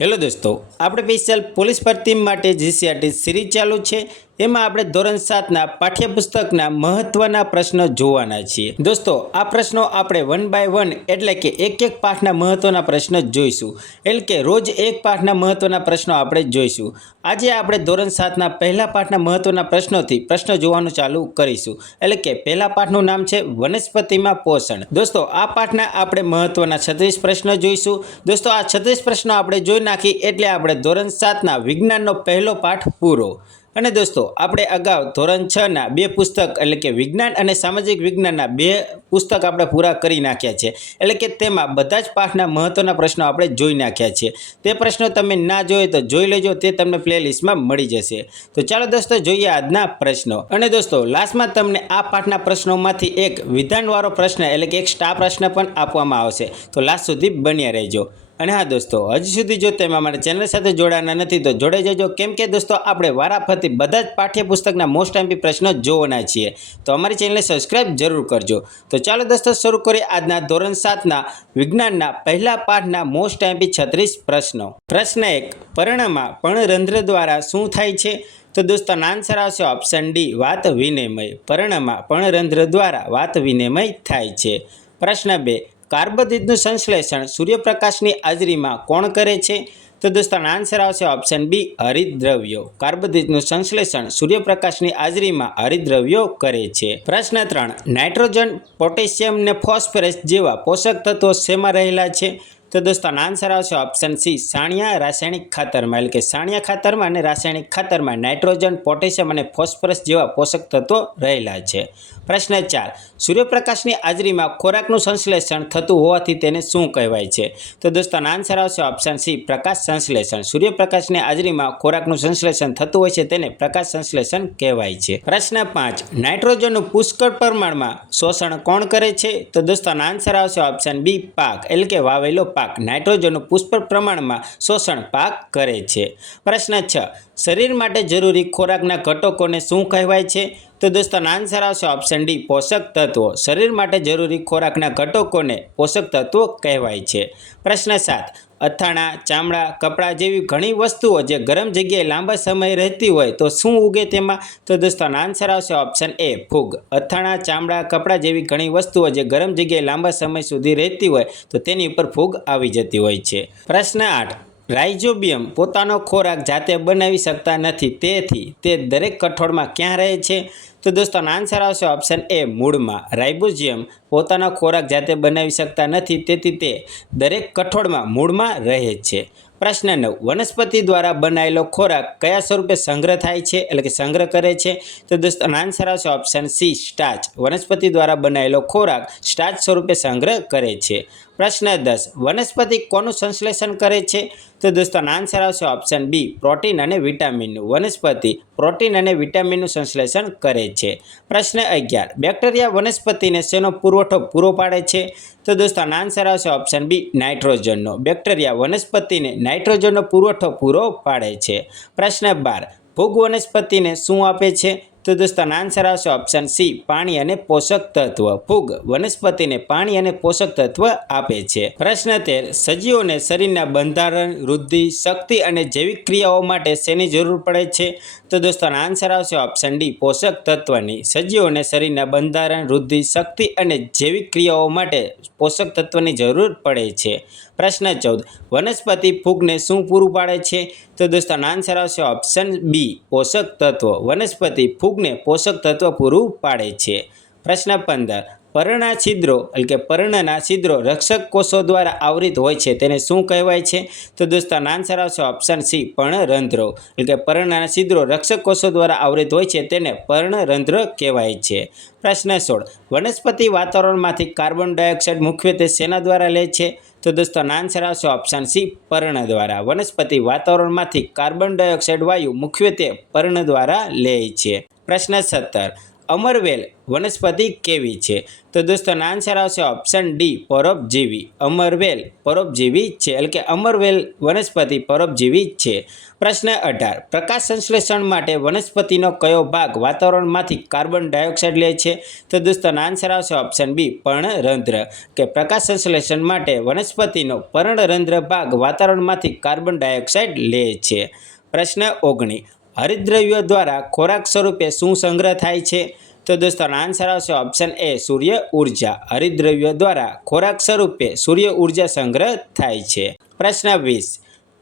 Hello દોસ્તો આપણે special police ભરતી માટે જીસીઆરટી સિરીઝ ચાલુ છે. એમાં આપણે ધોરણ સાતના પાઠ્યપુસ્તકના મહત્વના પ્રશ્નો જોવાના છીએ. દોસ્તો, આ પ્રશ્નો આપણે વન બાય વન એટલે કે એક એક પાઠના મહત્વના પ્રશ્નો જોઈશું. એટલે કે રોજ એક પાઠના મહત્વના પ્રશ્નો આપણે જોઈશું. આજે આપણે ધોરણ સાતના પહેલા પાઠના મહત્વના પ્રશ્નોથી પ્રશ્નો જોવાનું ચાલુ કરીશું. એટલે કે પહેલા પાઠનું નામ છે વનસ્પતિમાં પોષણ. દોસ્તો, આ પાઠના આપણે મહત્વના છત્રીસ પ્રશ્નો જોઈશું. દોસ્તો, આ છત્રીસ પ્રશ્નો આપણે જોઈ નાખી એટલે આપણે ધોરણ સાતના વિજ્ઞાનનો પહેલો પાઠ પૂરો. અને દોસ્તો, આપણે અગાઉ ધોરણ છ ના બે પુસ્તક એટલે કે વિજ્ઞાન અને સામાજિક વિજ્ઞાનના બે પુસ્તક આપણે પૂરા કરી નાખ્યા છે. એટલે કે તેમાં બધા જ પાઠના મહત્વના પ્રશ્નો આપણે જોઈ નાખ્યા છે. તે પ્રશ્નો તમે ના જોઈએ તો જોઈ લેજો, તે તમને પ્લેલિસ્ટમાં મળી જશે. તો ચાલો દોસ્તો, જોઈએ આજના પ્રશ્નો. અને દોસ્તો, લાસ્ટમાં તમને આ પાઠના પ્રશ્નોમાંથી એક વિધાનવાળો પ્રશ્ન એટલે કે એક સ્ટાર પ્રશ્ન પણ આપવામાં આવશે. તો લાસ્ટ સુધી બન્યા રહેજો. અને હા દોસ્તો, હજી સુધી જો તમે અમારા ચેનલ સાથે જોડાના નથી, તો જોડાઈ જજો. કેમ કે દોસ્તો, આપણે વારાફરતી બધા જ પાઠ્યપુસ્તકના મોસ્ટ એમ્પી પ્રશ્નો જોવાના છીએ. તો અમારી ચેનલને સબસ્ક્રાઇબ જરૂર કરજો. તો ચાલો દોસ્તો, શરૂ કરીએ આજના ધોરણ સાતના વિજ્ઞાનના પહેલા પાઠના મોસ્ટ એમ્પી છત્રીસ પ્રશ્નો. પ્રશ્ન એક પર્ણમાં પર્ણરંધ્ર દ્વારા શું થાય છે? તો દોસ્તો આન્સર આવશે ઓપ્શન ડી વાત વિનિમય. પર્ણમાં પર્ણરંધ્ર દ્વારા વાત વિનિમય થાય છે. પ્રશ્ન બે કાર્બોદિતનું સંશ્લેષણ સૂર્યપ્રકાશની હાજરીમાં કોણ કરે છે? તો દોસ્તો આન્સર આવશે ઓપ્શન બી હરિદ્રવ્યો. કાર્બોદિતનું સંશ્લેષણ સૂર્યપ્રકાશની હાજરીમાં હરિદ્રવ્યો કરે છે. પ્રશ્ન ત્રણ, નાઇટ્રોજન, પોટેશિયમ ને ફોસ્ફરસ જેવા પોષક તત્વો શેમાં રહેલા છે? તો દોસ્તો આન્સર આવશે ઓપ્શન સી સાણિયા રાસાયણિક ખાતરમાં, એટલે કે સાણિયા ખાતરમાં અને રાસાયણિક ખાતરમાં નાઇટ્રોજન પોટેશિયમ અને ફોસ્ફરસ જેવા પોષક તત્વો રહેલા છે. પ્રશ્ન ચાર, સૂર્યપ્રકાશની હાજરીમાં ખોરાકનું સંશ્લેષણ થતું હોવાથી તેને શું કહેવાય છે? તો દોસ્તો આન્સર આવશે ઓપ્શન સી પ્રકાશ સંશ્લેષણ. સૂર્યપ્રકાશની હાજરીમાં ખોરાકનું સંશ્લેષણ થતું હોય છે તેને પ્રકાશ સંશ્લેષણ કહેવાય છે. પ્રશ્ન પાંચ, નાઇટ્રોજનનું પુષ્કળ પ્રમાણમાં શોષણ કોણ કરે છે? તો દોસ્તો આન્સર આવશે ઓપ્શન બી પાક, એટલે કે વાવેલો પાક નાઇટ્રોજનનું પુષ્કળ પ્રમાણમાં શોષણ પાક કરે છે. પ્રશ્ન છ, શરીર માટે જરૂરી ખોરાકના ઘટકોને શું કહેવાય છે? તો દોસ્તો આન્સર આવશે ઓપ્શન ડી પોષક તત્વો. શરીર માટે જરૂરી ખોરાકના ઘટકોને પોષક તત્વો કહેવાય છે. પ્રશ્ન સાત, અથાણા, ચામડા, કપડાં જેવી ઘણી વસ્તુઓ જે ગરમ જગ્યાએ લાંબા સમય રહેતી હોય તો શું ઉગે તેમાં? તો દોસ્તો આન્સર આવશે ઓપ્શન એ ફૂગ. અથાણા, ચામડા, કપડાં જેવી ઘણી વસ્તુઓ જે ગરમ જગ્યાએ લાંબા સમય સુધી રહેતી હોય તો તેની ઉપર ફૂગ આવી જતી હોય છે. પ્રશ્ન આઠ રાઇઝોબિયમ પોતાનો ખોરાક જાતે બનાવી શકતા નથી. તેથી તે દરેક કઠોળમાં ક્યાં રહે છે? તો દોસ્તો આન્સર આવશે ઓપ્શન એ મૂળમાં. રાઇબોઝિયમ પોતાનો ખોરાક જાતે બનાવી શકતા નથી, તેથી તે દરેક કઠોળમાં મૂળમાં રહે છે. પ્રશ્ન નવ. વનસ્પતિ દ્વારા બનાવેલો ખોરાક કયા સ્વરૂપે સંગ્રહ થાય છે? એટલે કે સંગ્રહ કરે છે? તો દોસ્તો આન્સર આવશે ઓપ્શન સી સ્ટાચ વનસ્પતિ દ્વારા બનાવેલો ખોરાક સ્ટાચ સ્વરૂપે સંગ્રહ કરે છે. પ્રશ્ન દસ. વનસ્પતિ કોનું સંશ્લેષણ કરે છે? તો દોસ્તો આન્સર આવશે ઓપ્શન બી પ્રોટીન અને વિટામિનનું. વનસ્પતિ પ્રોટીન અને વિટામિનનું સંશ્લેષણ કરે છે. પ્રશ્ન અગિયાર. બેક્ટેરિયા વનસ્પતિને શેનો પુરવઠો પૂરો પાડે છે? તો દોસ્તો આન્સર આવશે ઓપ્શન બી નાઇટ્રોજનનો. બેક્ટેરિયા વનસ્પતિને નાઇટ્રોજનનો પુરવઠો પૂરો પાડે છે. પ્રશ્ન બાર. ભૂગ વનસ્પતિને શું આપે છે? તો દોસ્તો આન્સર આવશે ઓપ્શન સી પાણી અને પોષક તત્વ. ફૂગ વનસ્પતિને પાણી અને પોષક તત્વ આપે છે. પ્રશ્ન તેર, સજીવોને શરીરના બંધારણ, વૃદ્ધિ, શક્તિ અને જૈવિક ક્રિયાઓ માટે શેની જરૂર પડે છે? તો દોસ્તો આન્સર આવશે ઓપ્શન ડી પોષક તત્વની. સજીવોને શરીરના બંધારણ, વૃદ્ધિ, શક્તિ અને જૈવિક ક્રિયાઓ માટે પોષક તત્વની જરૂર પડે છે. પ્રશ્ન ચૌદ. વનસ્પતિ ફૂગને શું પૂરું પાડે છે? તો દોસ્તો આન્સર આવશે ઓપ્શન બી પોષક તત્વ. વનસ્પતિ ફૂગને પોષક તત્વ પૂરું પાડે છે. પ્રશ્ન પંદર. પર્ણના છિદ્રો એટલે કે પર્ણના છિદ્રો રક્ષક કોષો દ્વારા આવરિત હોય છે. તેને શું કહેવાય છે? તો દોસ્તો આન્સર આવશે ઓપ્શન સી પર્ણરંધ્રો. એટલે કે પર્ણના છિદ્રો રક્ષક કોષો દ્વારા આવરિત હોય છે તેને પર્ણરંધ્ર કહેવાય છે. પ્રશ્ન સોળ. વનસ્પતિ વાતાવરણમાંથી કાર્બન ડાયોક્સાઇડ મુખ્યત્વે શેના દ્વારા લે છે? તો દોસ્તો આન્સર આવશે ઓપ્શન સી પર્ણ દ્વારા. વનસ્પતિ વાતાવરણમાંથી કાર્બન ડાયોક્સાઇડ વાયુ મુખ્યત્વે પર્ણ દ્વારા લે છે. પ્રશ્ન સત્તર. અમરવેલ વનસ્પતિ કેવી છે? તો દોસ્તોનો આન્સર આવશે ઓપ્શન ડી પરોપજીવી. અમરવેલ પરોપજીવી છે, એટલે કે અમરવેલ વનસ્પતિ પરોપજીવી છે. પ્રશ્ન અઢાર. પ્રકાશ સંશ્લેષણ માટે વનસ્પતિનો કયો ભાગ વાતાવરણમાંથી કાર્બન ડાયોક્સાઇડ લે છે? તો દોસ્તોનો આન્સર આવશે ઓપ્શન બી પર્ણરંધ્ર. કે પ્રકાશ સંશ્લેષણ માટે વનસ્પતિનો પર્ણરંધ્ર ભાગ વાતાવરણમાંથી કાર્બન ડાયોક્સાઇડ લે છે? પ્રશ્ન ઓગણી. હરિતદ્રવ્યો દ્વારા ખોરાક સ્વરૂપે શું સંગ્રહ થાય છે? તો દોસ્તોનો આન્સર આવશે ઓપ્શન એ સૂર્ય ઊર્જા. હરિદ્રવ્યો દ્વારા ખોરાક સ્વરૂપે સૂર્ય ઊર્જા સંગ્રહ થાય છે. પ્રશ્ન વીસ.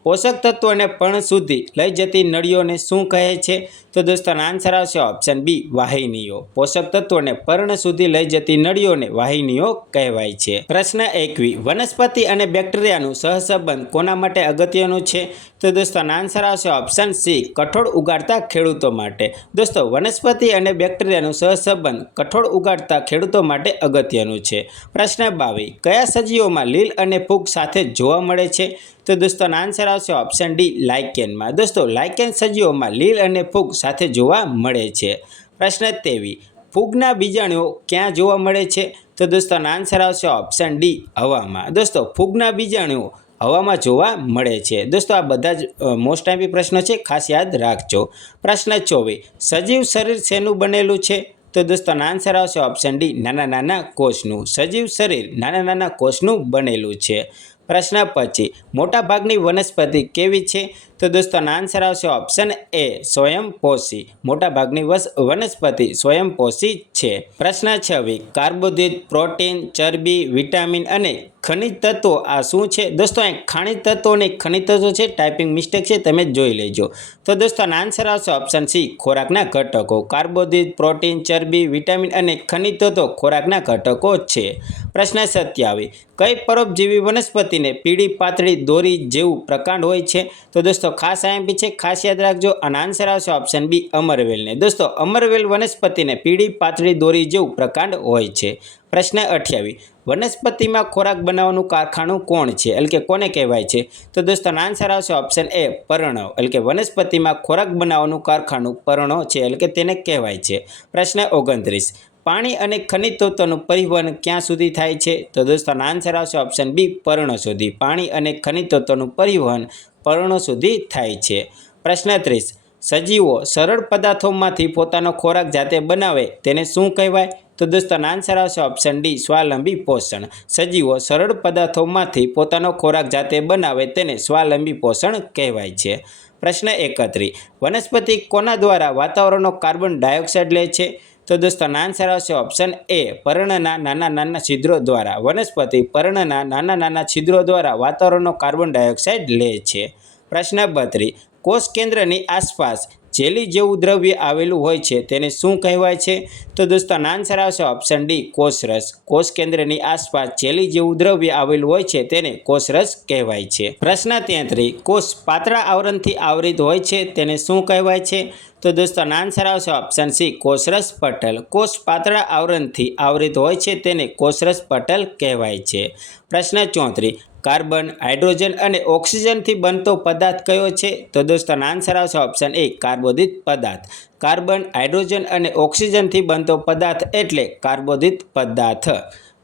પોષક તત્વોને પર્ણ સુધી લઈ જતી નળીઓને શું કહે છે? તો દોસ્તોનો આન્સર આવશે ઓપ્શન બી વાહિનીઓ. પોષક તત્વોને પર્ણ સુધી લઈ જતી નળીઓને વાહિનીઓ કહેવાય છે. પ્રશ્ન એકવી, વનસ્પતિ અને બેક્ટેરિયાનું સહસંબંધ કોના માટે અગત્યનું છે? તો દોસ્તોનો આન્સર આવશે ઓપ્શન સી કઠોળ ઉગાડતા ખેડૂતો માટે. દોસ્તો, વનસ્પતિ અને બેક્ટેરિયાનું સહસંબંધ કઠોળ ઉગાડતા ખેડૂતો માટે અગત્યનું છે. પ્રશ્ન બાવી, કયા સજીવોમાં લીલ અને ફૂગ સાથે જોવા મળે છે? તો દોસ્તોનો આન્સર આવશે ઓપ્શન ડી લાઇકેનમાં દોસ્તો લાઇકેન સજીવોમાં લીલ અને ફૂગ સાથે જોવા મળે છે. પ્રશ્ન તેવી, ફૂગના બીજાણુઓ ક્યાં જોવા મળે છે? તો દોસ્તોનો આન્સર આવશે ઓપ્શન ડી હવામાં. દોસ્તો, ફૂગના બીજાણુઓ હવામાં જોવા મળે છે. દોસ્તો, આ બધા જ મોસ્ટ ટાઈમ પ્રશ્નો છે. ખાસ યાદ રાખજો. પ્રશ્ન ચોવીસ, સજીવ શરીર શેનું બનેલું છે? તો દોસ્તોનો આન્સર આવશે ઓપ્શન ડી નાના નાના કોષનું. સજીવ શરીર નાના નાના કોષનું બનેલું છે. પ્રશ્ન પછી મોટાભાગની વનસ્પતિ કેવી છે? તો દોસ્તોનો આન્સર આવશે ઓપ્શન એ સ્વયંપોષી મોટાભાગની વસ, વનસ્પતિ સ્વયંપોષી છે. પ્રશ્ન છવ્વીસ કાર્બોદિત, પ્રોટીન, ચરબી, વિટામિન અને ખનિજ તત્વો આ શું છે? દોસ્તો, અહીં ખનિજ તત્વો અને ખનિજ તત્વો છે ટાઈપિંગ મિસ્ટેક છે, તમે જોઈ લેજો. તો દોસ્તો આન્સર આવશે ઓપ્શન સી ખોરાકના ઘટકો. કાર્બોદિત, પ્રોટીન, ચરબી, વિટામિન અને ખનિજ તત્વો ખોરાકના ઘટકો છે. પ્રશ્ન સત્યાવી કઈ પરોપજીવી વનસ્પતિને પીળી, પાતળી, દોરી જેવું પ્રકાંડ હોય છે? તો દોસ્તો ખાસ આઈએમપી છે, ખાસ યાદ રાખજો. અને આન્સર આવશે ઓપ્શન બી અમરવેલને. દોસ્તો, અમરવેલ વનસ્પતિને પીળી પાતળી દોરી જેવું પ્રકાંડ હોય છે. પ્રશ્ન અઠ્યાવીસ વનસ્પતિમાં ખોરાક બનાવવાનું કારખાનું કોણ છે? એટલે કે કોને કહેવાય છે? તો દોસ્તો આન્સર આવશે ઓપ્શન એ, પર્ણવ. એટલે કે વનસ્પતિમાં ખોરાક બનાવવાનું કારખાનું પર્ણો છે. એટલે કે તેને કહેવાય છે. પ્રશ્ન ઓગણત્રીસ. પાણી અને ખનિજ તત્વોનું પરિવહન ક્યાં સુધી થાય છે? તો દોસ્તોનો આન્સર આવશે ઓપ્શન બી, પર્ણ સુધી. પાણી અને ખનિજ તત્વોનું પરિવહન પર્ણો સુધી થાય છે. પ્રશ્ન ત્રીસ, સજીવો સરળ પદાર્થોમાંથી પોતાનો ખોરાક જાતે બનાવે તેને શું કહેવાય? તો દોસ્તોનો આન્સર આવશે ઓપ્શન ડી સ્વાવલંબી પોષણ. સજીવો સરળ પદાર્થોમાંથી પોતાનો ખોરાક જાતે બનાવે તેને સ્વાવલંબી પોષણ કહેવાય છે. પ્રશ્ન એકત્રીસ, વનસ્પતિ કોના દ્વારા વાતાવરણનો કાર્બન ડાયોક્સાઇડ લે છે? તો દોસ્તોનો આન્સર આવશે ઓપ્શન એ પર્ણના નાના નાના છિદ્રો દ્વારા. વનસ્પતિ પર્ણના નાના નાના છિદ્રો દ્વારા વાતાવરણનો કાર્બન ડાયોક્સાઇડ લે છે. પ્રશ્ન બત્રી, કોષ કેન્દ્રની આસપાસ જેલી જેવું દ્રવ્ય આવેલું હોય છે, તેને શું કહેવાય છે? તો દોસ્તો આન્સર આવશે ઓપ્શન ડી કોષરસ કોષ કેન્દ્રની આસપાસ જેલી જેવું દ્રવ્ય આવેલું હોય છે, તેને કોષરસ કહેવાય છે. પ્રશ્ન ત્યાંત્રી કોષ પાતળા આવરણથી આવરિત હોય છે, તેને શું કહેવાય છે? તો દોસ્તો આન્સર આવશે ઓપ્શન સી કોષરસ પટલ. કોષ પાતળા આવરણથી આવરિત હોય છે, તેને કોષરસ પટલ કહેવાય છે. પ્રશ્ન ચોત્રીસ કાર્બન, હાઇડ્રોજન અને ઓક્સિજનથી બનતો પદાર્થ કયો છે? તો દોસ્તોનો આન્સર આવશે ઓપ્શન એ કાર્બોદિત પદાર્થ. કાર્બન, હાઇડ્રોજન અને ઓક્સિજનથી બનતો પદાર્થ એટલે કાર્બોદિત પદાર્થ.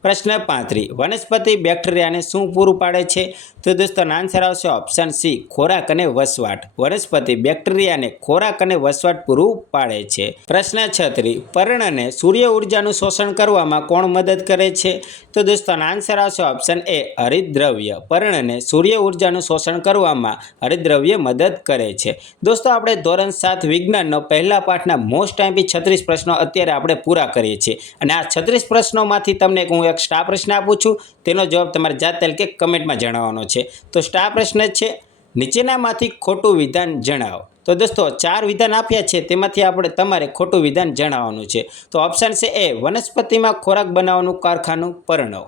પ્રશ્ન પાંત્રી. વનસ્પતિ બેક્ટેરિયાને શું પૂરું પાડે છે? તો દોસ્તોનો આન્સર આવશે ઓપ્શન સી ખોરાક અને વસવાટ. વનસ્પતિ બેક્ટેરિયાને ખોરાક અને વસવાટ પૂરું પાડે છે. પ્રશ્ન છત્રી પર્ણને સૂર્ય ઉર્જાનું શોષણ કરવામાં કોણ મદદ કરે છે? તો દોસ્તોનો આન્સર આવશે ઓપ્શન એ હરિદ્રવ્ય. પર્ણને સૂર્ય ઉર્જાનું શોષણ કરવામાં હરિદ્રવ્ય મદદ કરે છે. દોસ્તો, આપણે ધોરણ સાત વિજ્ઞાનનો પહેલા પાઠના મોસ્ટ ટાઈમથી છત્રીસ પ્રશ્નો અત્યારે આપણે પૂરા કરીએ છીએ. અને આ છત્રીસ પ્રશ્નોમાંથી તમને હું એક સ્ટાર પ્રશ્ન આપું છું. તેનો જવાબ તમારે જાત કે કમેન્ટમાં જણાવવાનો છે. તો સ્ટાર પ્રશ્ન છે, નીચેનામાંથી ખોટું વિધાન જણાવો. તો દોસ્તો, ચાર વિધાન આપ્યા છે, તેમાંથી આપણે તમારે ખોટું વિધાન જણાવવાનું છે. તો ઓપ્શન છે એ, વનસ્પતિમાં ખોરાક બનાવવાનું કારખાનું પરણવ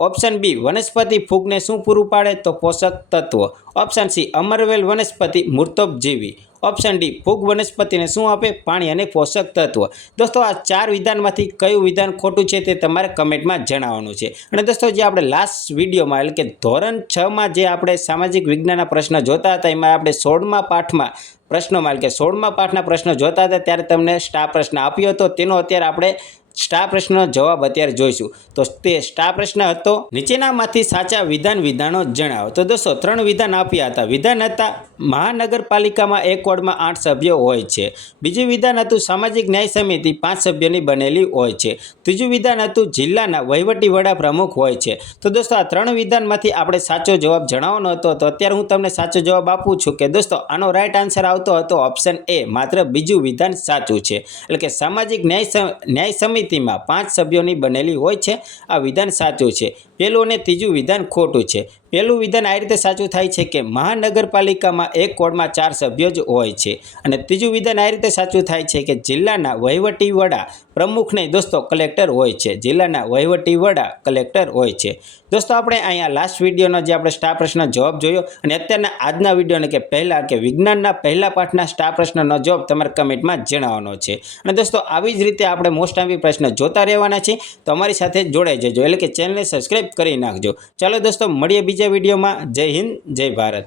ઓપ્શન બી વનસ્પતિ ફૂગને શું પૂરું પાડે? તો પોષક તત્વો. ઓપ્શન સી અમરવેલ વનસ્પતિ મૃતોપજીવી ઓપ્શન ડી ફૂગ વનસ્પતિને શું આપે? પાણી અને પોષક તત્વ. દોસ્તો, આ ચાર વિધાનમાંથી કયું વિધાન ખોટું છે તે તમારે કમેન્ટમાં જણાવવાનું છે. અને દોસ્તો, જે આપણે લાસ્ટ વિડીયોમાં, એટલે કે ધોરણ છમાં જે આપણે સામાજિક વિજ્ઞાનના પ્રશ્ન જોતા હતા, એમાં આપણે સોળમા પાઠમાં પ્રશ્નોમાં, એટલે કે સોળમા પાઠના પ્રશ્નો જોતા હતા, ત્યારે તમને સ્ટાર પ્રશ્ન આપ્યો હતો. તેનો અત્યારે આપણે સ્ટાર પ્રશ્નનો જવાબ અત્યારે જોઈશું. તો તે સ્ટાર પ્રશ્ન હતો, નીચેનામાંથી સાચા વિધાન વિધાનો જણાવો. તો દોસ્તો, ત્રણ વિધાન આપ્યા હતા. વિધાન હતા, મહાનગરપાલિકામાં એક વોર્ડમાં આઠ સભ્યો હોય છે. બીજું વિધાન હતું, સામાજિક ન્યાય સમિતિ પાંચ સભ્યોની બનેલી હોય છે. ત્રીજું વિધાન હતું, જિલ્લાના વહીવટી વડા પ્રમુખ હોય છે. તો દોસ્તો, આ ત્રણ વિધાનમાંથી આપણે સાચો જવાબ જણાવવાનો હતો. તો અત્યારે હું તમને સાચો જવાબ આપું છું કે દોસ્તો, આનો રાઈટ આન્સર આવતો હતો ઓપ્શન એ માત્ર બીજું વિધાન સાચું છે. એટલે કે સામાજિક ન્યાય ન્યાય ન્યાય સમિતિમાં પાંચ સભ્યોની બનેલી હોય છે. આ વિધાન સાચું છે. પહેલું અને ત્રીજું વિધાન ખોટું છે. પહેલું વિધાન આ રીતે સાચું થાય છે કે મહાનગરપાલિકામાં એક વોર્ડમાં ચાર સભ્યો જ હોય છે અને ત્રીજું વિધાન આ રીતે સાચું થાય છે કે જિલ્લાના વહીવટી વડા પ્રમુખ નહીં દોસ્તો કલેક્ટર હોય છે. જિલ્લાના વહીવટી વડા કલેક્ટર હોય છે. દોસ્તો, આપણે અહીંયા લાસ્ટ વિડીયોનો જે આપણે સ્ટાર પ્રશ્નનો જવાબ જોયો અને અત્યારના આજના વિડીયોને કે પહેલાં કે વિજ્ઞાનના પહેલા પાઠના સ્ટાર પ્રશ્નનો જવાબ તમારે કમેન્ટમાં જણાવવાનો છે. અને દોસ્તો, આવી જ રીતે આપણે મોસ્ટ આવી પ્રશ્ન જોતા રહેવાના છે તો અમારી સાથે જોડાઈ જજો. એટલે કે ચેનલને સબસ્ક્રાઈબ કરી નાખજો. ચાલો દોસ્તો, મળીએ બીજા વિડીયોમાં જય હિન્દ જય ભારત.